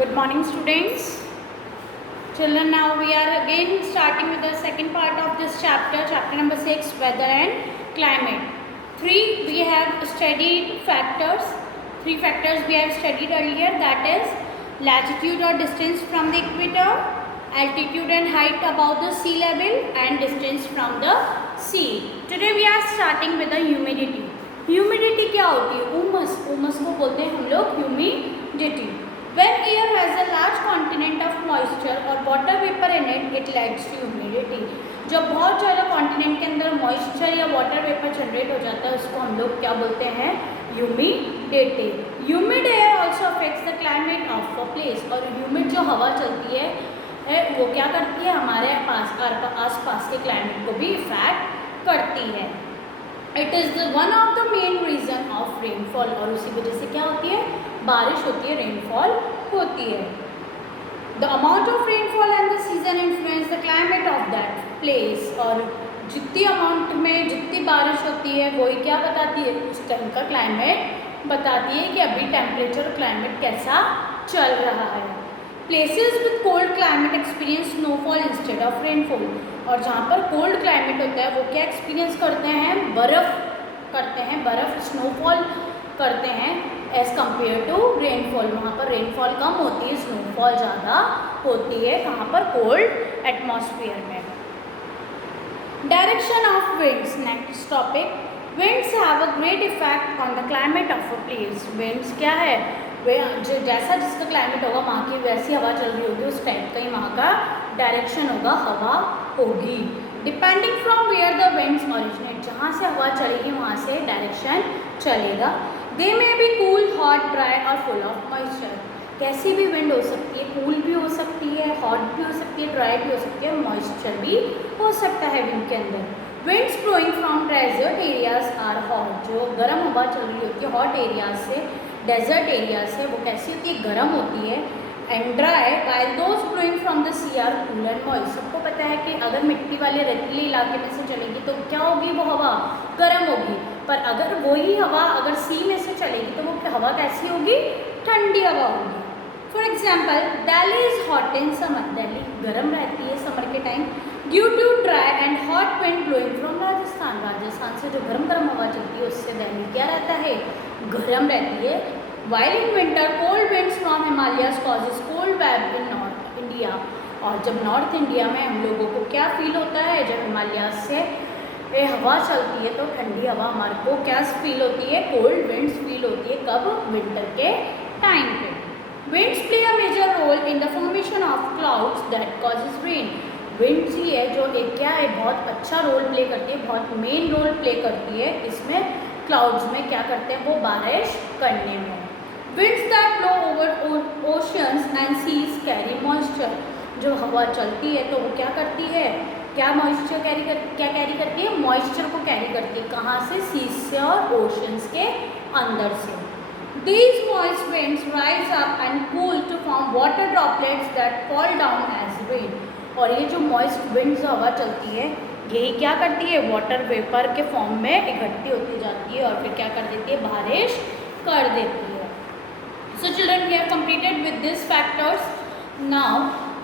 Good morning, students. Children, now we are again starting with the second part of this chapter, chapter number 6, weather and climate. 3 we have studied factors. 3 factors we have studied earlier, that is latitude or distance from the equator, altitude and height above the sea level, and distance from the sea. Today we are starting with the humidity. Humidity क्या होती है? उमस. उमस को बोलते हैं हम लोग humidity. When air has a large continent of moisture or water vapor in it, it leads to humidity. जब बहुत ज़्यादा कॉन्टिनेंट के अंदर मॉइस्चर या वाटर वेपर जनरेट हो जाता है, उसको हम लोग क्या बोलते हैं? Humidity. Humid air also affects the climate of a place. और ह्यूमिड जो हवा चलती है वो क्या करती है? हमारे आस पास के क्लाइमेट को भी इफेक्ट करती है. It is the one of the main reason of rainfall. और उसी वजह से क्या होती है? बारिश होती है, रेनफॉल होती है. The amount of rainfall and the season influence the climate of that place. और जितनी अमाउंट में जितनी बारिश होती है वही क्या बताती है? उस टाइम का क्लाइमेट बताती है कि अभी टेम्परेचर क्लाइमेट कैसा चल रहा है. Places with cold climate experience snowfall instead of rainfall. और जहाँ पर कोल्ड क्लाइमेट होता है वो क्या एक्सपीरियंस करते हैं? बर्फ़ करते हैं, बर्फ़ स्नोफॉल करते हैं एज़ कम्पेयर टू रेनफॉल. वहाँ पर रेनफॉल कम होती है, स्नोफॉल ज़्यादा होती है. कहाँ पर? कोल्ड एटमॉस्फेयर में. Direction of winds. Next topic. Winds have a great effect on the climate of a place. Winds क्या है? जैसा जिसका क्लाइमेट होगा वहाँ की वैसी हवा चल रही होगी, उस टाइप का ही वहाँ का डायरेक्शन होगा, हवा होगी. Depending from where the winds originate. जहाँ से हवा चलेगी वहाँ से डायरेक्शन चलेगा. दे में बी कूल, हॉट, ड्राई और फुल ऑफ मॉइस्चर. कैसी भी विंड हो सकती है, कूल भी हो सकती है, हॉट भी हो सकती है, ड्राई भी हो सकती है, मॉइस्चर भी हो सकता है विंड के अंदर. Winds blowing from desert areas are hot. जो गर्म हवा चल रही होती है हॉट एरियाज से, डेजर्ट एरिया से, वो कैसी होती है? गर्म होती है. And dry while those blowing from the sea are cool and moist. सबको पता है कि अगर मिट्टी वाले रेतीले इलाके में से चलेगी तो क्या होगी? वो हवा गर्म होगी. पर अगर वही हवा अगर सी में से चलेगी तो वो हवा कैसी होगी? ठंडी हवा होगी. For example, Delhi is hot in summer. Delhi गर्म रहती है समर के time due to dry and hot wind blowing from Rajasthan. Rajasthan से जो गर्म हवा चलती है उससे दिल्ली क्या रहता है? गर्म रहती है. While in winter cold winds from Himalayas causes cold wave in north India. और जब नॉर्थ इंडिया में हम लोगों को क्या फील होता है? जब हिमालयाज से हवा चलती है तो ठंडी हवा हमारे को क्या फील होती है? कोल्ड विंड्स फील होती है. कब? विंटर के टाइम पे. Winds play a major role in the formation of clouds that causes rain. Winds ही है जो एक क्या है? बहुत अच्छा रोल प्ले करती है, बहुत मेन रोल प्ले करती है इसमें. क्लाउड्स में क्या करते हैं? वो बारिश करने में. Winds that blow over oceans and seas carry moisture. जो हवा चलती है तो वो क्या करती है? क्या मॉइस्चर क्या कैरी करती है? मॉइस्चर को कैरी करती है. कहाँ से? सीज से और ओशंस के अंदर से. These moist winds rise up and cool to form water droplets that fall down as rain. और ये जो मॉइस्ट विंड्स हवा चलती है यही क्या करती है? वाटर वेपर के फॉर्म में इकट्ठी होती जाती है और फिर क्या कर देती है? बारिश कर देती है. So children, we have completed with these factors. Now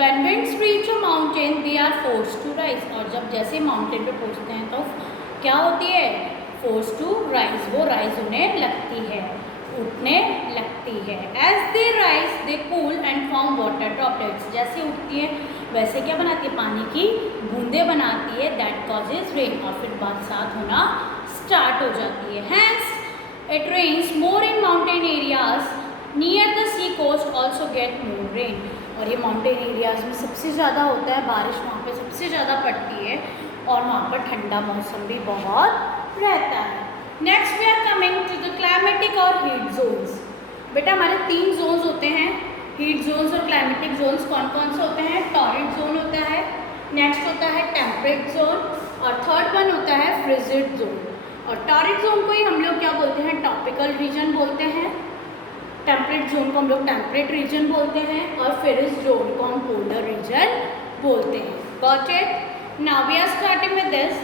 when winds reach a mountain they are forced to rise. और जब जैसे माउंटेन पे पहुँचते हैं तो क्या होती है? Forced to rise. वो राइज होने लगती है, उठने लगती है. As they rise they cool and form water droplets. जैसे उठती है वैसे क्या बनाती है? पानी की बूंदें बनाती है. That causes rain. और फिर बरसात होना स्टार्ट हो जाती है. Hence it rains more in mountain areas. Near the sea coast also get more rain. और ये माउंटेन एरियाज में सबसे ज़्यादा होता है बारिश, वहाँ पे सबसे ज़्यादा पड़ती है और वहाँ पर ठंडा मौसम भी बहुत रहता है. Next we are coming to the climatic और हीट जोन्स. बेटा हमारे 3 जोन्स होते हैं, हीट जोन्स और क्लाइमेटिक जोन्स. कौन कौन से होते हैं? टॉरिड जोन होता है, नेक्स्ट होता है टेम्परेट जोन और थर्ड वन होता है फ्रिजिड जोन. और टॉरिड जोन को ही हम लोग क्या बोलते हैं? ट्रॉपिकल रीजन बोलते हैं. टेम्परेट जोन को हम लोग टेम्परेट रीजन बोलते हैं और फ्रिजिड जोन को हम पोलर रीजन बोलते हैं. Got it? Now we are starting with this.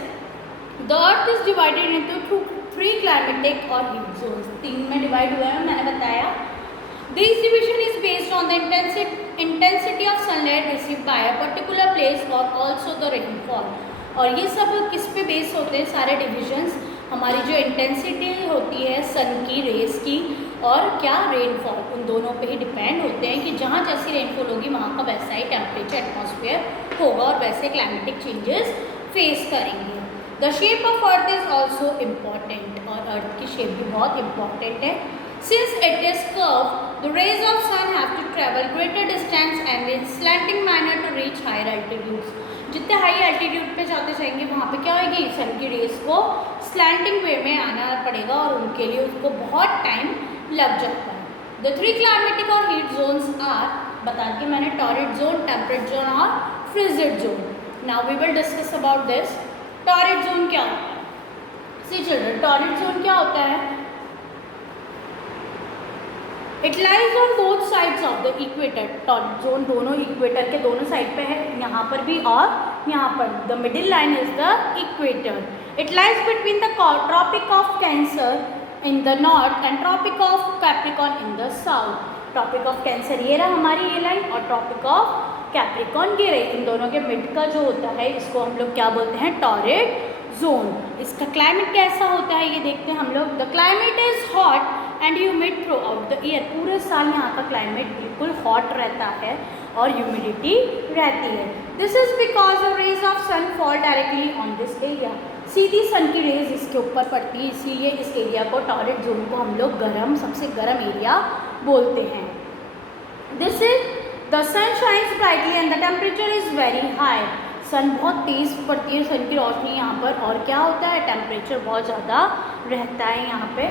The earth is divided into 3 climatic और हीट जोन्स. 3 में डिवाइड हुआ है, मैंने बताया. This division is based on the intensity of sunlight received by a particular place or also the rainfall. और ये सब किस पे बेस होते हैं सारे डिविजन्स? हमारी जो इंटेंसिटी होती है सन की रेस की और क्या रेनफॉल, उन दोनों पे ही डिपेंड होते हैं कि जहाँ जैसी रेनफॉल होगी वहाँ का वैसा ही टेम्परेचर एटमॉस्फेयर होगा और वैसे क्लाइमेटिक चेंजेस फेस करेंगे। The shape of earth is also important, और अर्थ की शेप भी बहुत इम्पॉर्टेंट है। Since it is curved, the rays of sun have to travel greater distance and in slanting manner to reach higher altitudes. जितने high altitude पे जाते जाएंगे वहाँ पे क्या होगी, सन की रेस को स्लैंटिंग वे में आना पड़ेगा और उनके लिए उसको बहुत टाइम लग जाता है। द 3 क्लाइमेटिक और हीट जोन्स आर, बता के मैंने टॉरिड जोन, टेम्परेट जोन और frigid zone. Now we will discuss about this. Torrid zone क्या होता है? सी चिल्ड्रन, टॉरिड जोन क्या होता है? It lies on both sides of the equator. Torrid zone दोनों इक्वेटर के दोनों साइड पे है, यहाँ पर भी और यहाँ पर। The middle line is the equator. It lies between the Tropic of Cancer in the north and Tropic of Capricorn in the south. Tropic of Cancer ये रहा हमारी ये लाइन, और ट्रॉपिक ऑफ कैप्रिकॉन ये रही। इन दोनों के मिड का जो होता है इसको हम लोग क्या बोलते हैं? Torrid zone. इसका क्लाइमेट कैसा होता है ये देखते हैं हम लोग। The climate is hot and humid through out the year. पूरे साल यहाँ का क्लाइमेट बिल्कुल हॉट रहता है और ह्यूमिडिटी रहती है। This is because the rays of sun fall directly on this area. सीधी सन की रेज इसके ऊपर पड़ती है, इसीलिए इस एरिया को, टॉरिड जोन को हम लोग गर्म, सबसे गर्म एरिया बोलते हैं। This is the sun shines brightly and the temperature is very high. Sun बहुत तेज़ पड़ती है, सन की रोशनी यहाँ पर, और क्या होता है, टेम्परेचर बहुत ज़्यादा रहता है यहाँ पे।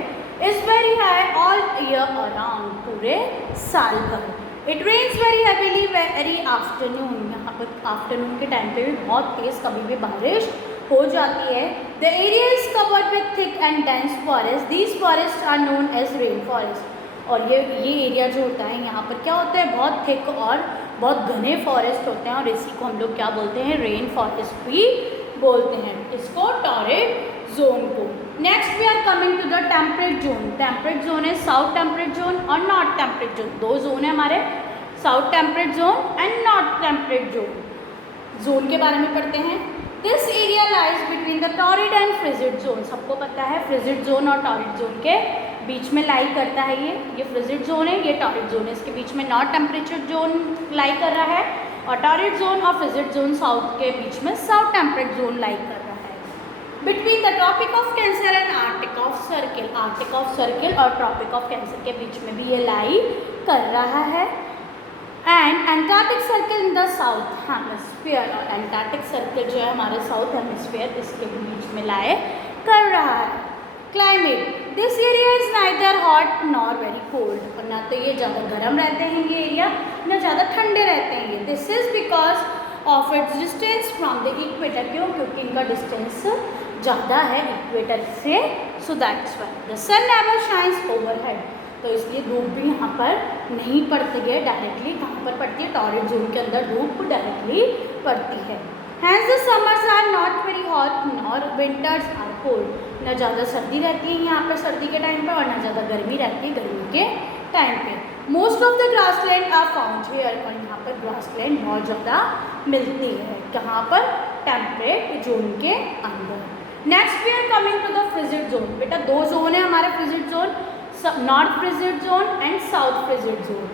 Is very high all year around, पूरे साल भर। It rains very heavily very afternoon, यहाँ पर आफ्टरनून के टाइम पे भी बहुत तेज़ कभी भी बारिश हो जाती है। The area is covered with thick and dense forest, these forest are known as rain forest. और ये एरिया जो होता है यहाँ पर क्या होता है, बहुत थिक और बहुत घने फॉरेस्ट होते हैं, और इसी को हम लोग क्या बोलते हैं, रेन फॉरेस्ट भी बोलते हैं इसको, टॉरिड जोन को। Next we are coming to the temperate zone. Temperate zone है साउथ टेम्परेट जोन और नॉर्थ टेम्परेट जोन। दो जोन है हमारे, south temperate zone and north temperate zone. Zone के बारे में पढ़ते हैं। This area lies between the torrid and frigid zone. सबको पता है फ्रिजिड जोन और टॉरिड जोन के बीच में लाई करता है ये फ्रिजिड जोन है, ये टॉरिड जोन है। इसके बीच में नॉर्थ टेम्परेचर जोन लाई कर रहा है, और टॉरिड जोन और फ्रिजिड जोन साउथ के बीच में साउथ टेम्परेट जोन लाई कर रहा है। Between the Tropic of Cancer and arctic of circle, arctic of circle और ट्रॉपिक ऑफ कैंसर के बीच में भी ये लाई कर रहा है। And antarctic circle in the south hemisphere, और एंटार्क्टिक सर्किल जो है हमारे साउथ हेमिस्फीयर, इसके बीच में लाई कर रहा है। Climate, this area is neither hot nor very cold, और ना तो ये ज़्यादा गर्म रहते हैं ये एरिया, ना ज़्यादा ठंडे रहते हैं ये। This is because of its distance from the equator. क्यों? क्योंकि इनका डिस्टेंस ज़्यादा है इक्वेटर से, so that's why. The sun never shines overhead, तो इसलिए धूप भी यहाँ पर नहीं पड़ती है डायरेक्टली। कहाँ पर पड़ती है? टॉरिड जोन के अंदर धूप डायरेक्टली पड़ती है। Has the summers are not very hot nor winters are cold, ना ज़्यादा सर्दी रहती है यहाँ पर सर्दी के टाइम पर, और ना ज़्यादा गर्मी रहती है गर्मी के टाइम पे। Most of the grassland are found here, और यहाँ पर ग्रासलैंड बहुत ज़्यादा मिलती है। कहाँ पर? टेम्परेट जोन के अंदर। Next we are coming to the frigid zone. बेटा दो जोन है हमारे frigid zone, north frigid zone and south frigid zone.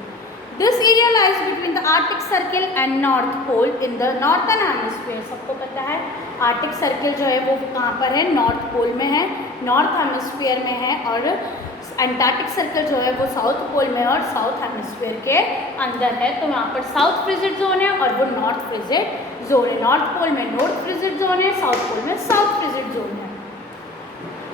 This area lies between the arctic circle and north pole in the northern hemisphere. सबको पता है Arctic circle जो है वो कहाँ पर है? नॉर्थ पोल में है, नॉर्थ हेमिस्फीयर में है, और एंटार्क्टिक सर्कल जो है वो साउथ पोल में है और साउथ हेमिस्फीयर के अंदर है। तो यहाँ पर साउथ फ्रिजिड जोन है और वो नॉर्थ फ्रिजिड जोन है। नॉर्थ पोल में नॉर्थ फ्रिजिड जोन है, साउथ पोल में साउथ फ्रिजिड जोन है।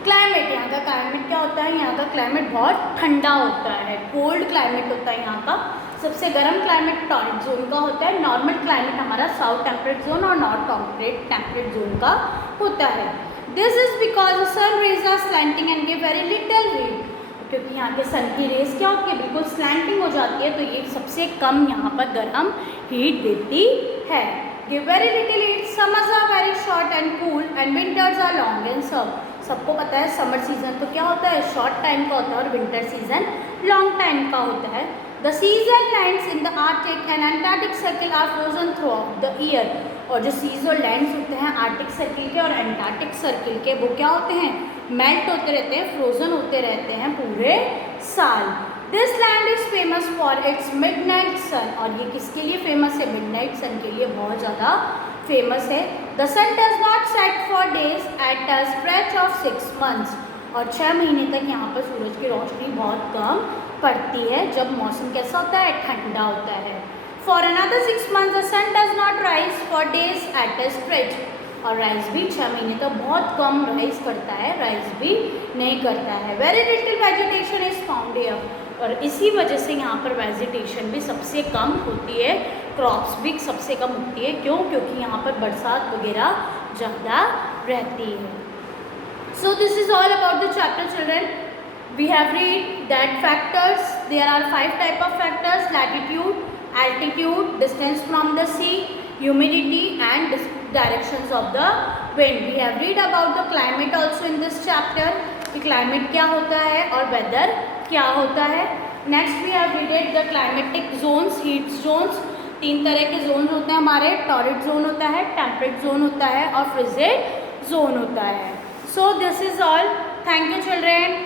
क्लाइमेट, यहाँ का क्लाइमेट क्या होता है? यहाँ का क्लाइमेट बहुत ठंडा होता है, कोल्ड क्लाइमेट होता है यहाँ का। सबसे गर्म क्लाइमेट टॉरिड जोन का होता है। नॉर्मल क्लाइमेट हमारा साउथ टेम्परेट जोन और नॉर्थ टेम्परेट जोन का होता है। This is because sun rays are slanting and give very little heat, क्योंकि यहाँ के सन की रेज क्या होती है? बिल्कुल स्लैंटिंग हो जाती है, तो ये सबसे कम यहाँ पर गर्म हीट देती है। Give very little heat, summers are very short and cool and winters are long and severe. सबको पता है समर सीजन तो क्या होता है, शॉर्ट टाइम का होता है, और विंटर सीजन लॉन्ग टाइम का होता है। The seas and lands in the arctic and antarctic circle are frozen throughout the year. और जो सीज और लैंड्स होते हैं आर्टिक सर्किल के और एंटार्क्टिक सर्किल के, वो क्या होते हैं, मेल्ट होते रहते हैं, फ्रोजन होते रहते हैं पूरे साल। This land is famous for its midnight sun. और ये किसके लिए फेमस है, मिडनाइट सन के लिए बहुत ज़्यादा फेमस है। The sun does not set for days at a stretch of 6 months। और 6 महीने तक यहाँ पर सूरज की रोशनी बहुत कम पड़ती है, जब मौसम कैसा होता है, ठंडा होता है। For another 6 months the sun does not rise for days at a stretch. और राइज भी 6 महीने तक बहुत कम राइज करता है, राइज भी नहीं करता है। Very little vegetation is found here. और इसी वजह से यहाँ पर वेजिटेशन भी सबसे कम होती है, क्रॉप्स भी सबसे कम होती है। क्यों, क्योंकि यहाँ पर बरसात वगैरह ज़्यादा रहती है। So this is all about the chapter children. We have read that factors, there are 5 type of factors, latitude, altitude, distance from the sea, humidity and directions of the wind. We have read about the climate also in this chapter, कि climate क्या होता है और weather क्या होता है। Next we have read the climatic zones, heat zones। 3 तरह के zones होते हैं हमारे, torrid zone होता है, temperate zone होता है और frigid zone होता है। So this is all. Thank you children.